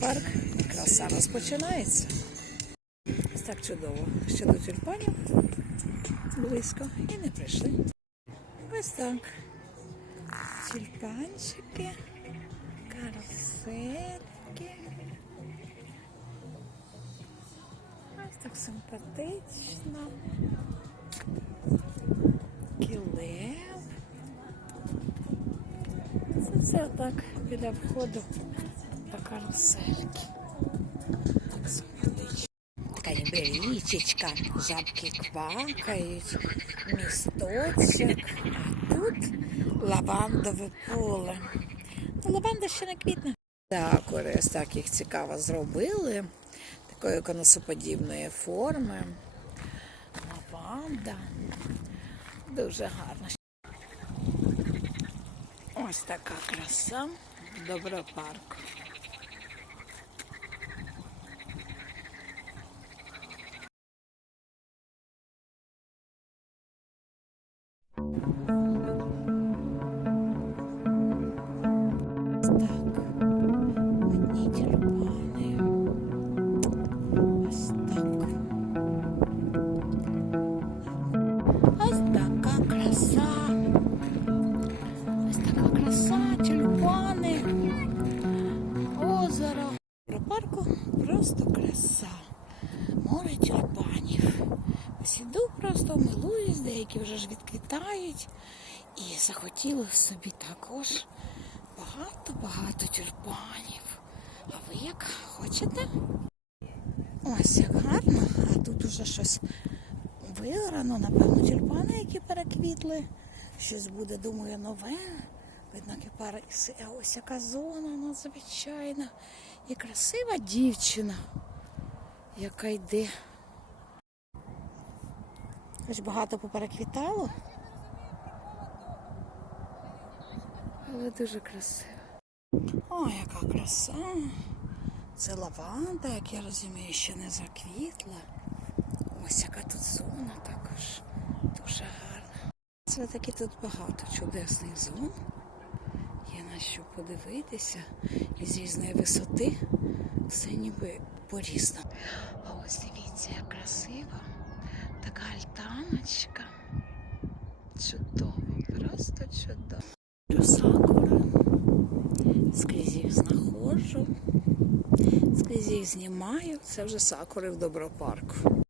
Парк, краса розпочинається. Ось так чудово. Ще до тюльпанів близько і не прийшли. Ось так. Тюльпанчики, карусельки. Ось так симпатично. Кілев. Це, отак біля входу карусельки. Так симпатично. Така ніби річечка, жабки квакають, місточок, а тут лавандове поле. Ну, лаванда ще не квітне. Так, ось так їх цікаво зробили. Такої конусоподібної форми. Лаванда. Дуже гарно. Ось така краса Добропарку. Краса. Ось така краса, тюльпани, озеро. Парку просто краса. Море тюльпанів. Ось іду просто милуюсь, деякі вже ж відквітають. І захотіла собі також багато-багато тюльпанів. А ви як хочете? Ось як гарно, а тут уже щось виграно, напевно, тюльпани, які переквітли. Щось буде, думаю, нове. Видно, кипариси. Ось яка зона надзвичайна. І красива дівчина, яка йде. Хоч багато попереквітало. Але дуже красиво. О, яка краса. Це лаванда, як я розумію, ще не заквітла. Ось яка тут зона також. Дуже гарна. Це таки тут багато чудесних зон. Є на що подивитися. І з різної висоти все ніби порісно. А ось дивіться, як красиво. Така альтаночка. Чудово, просто чудово. Сакура. Скрізь їх знаходжу. Скрізь їх знімаю. Це вже сакури в добропарку.